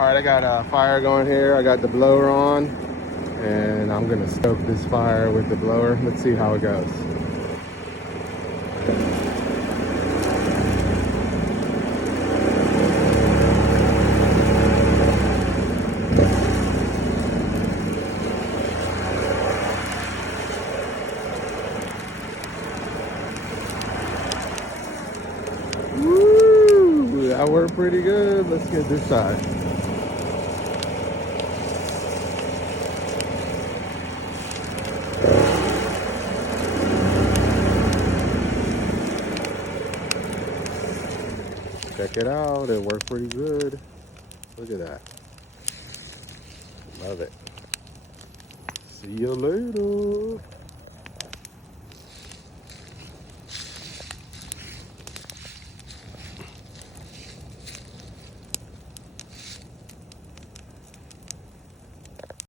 All right, I got a fire going here. I got the blower on, and I'm gonna stoke this fire with the blower. Let's see how it goes. Woo! That worked pretty good. Let's get this side. Check it out. It worked pretty good. Look at that. Love it. See you later.